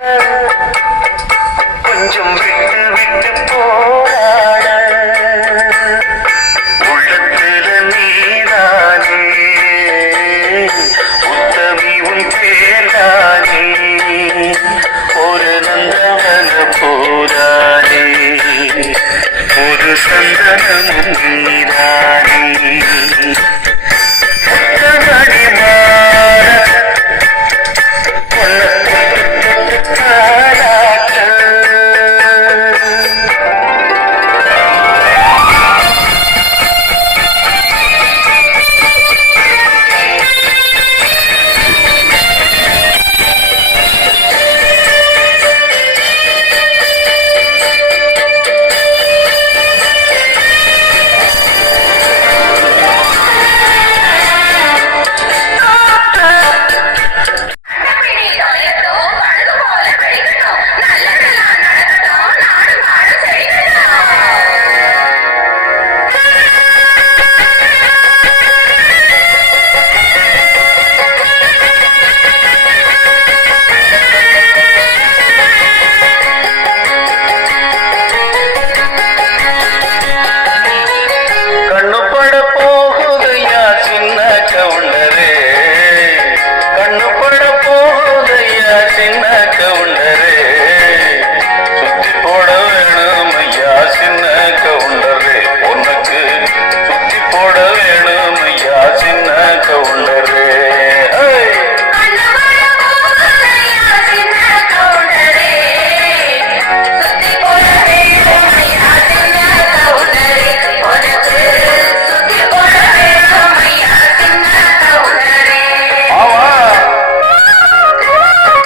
Yeah.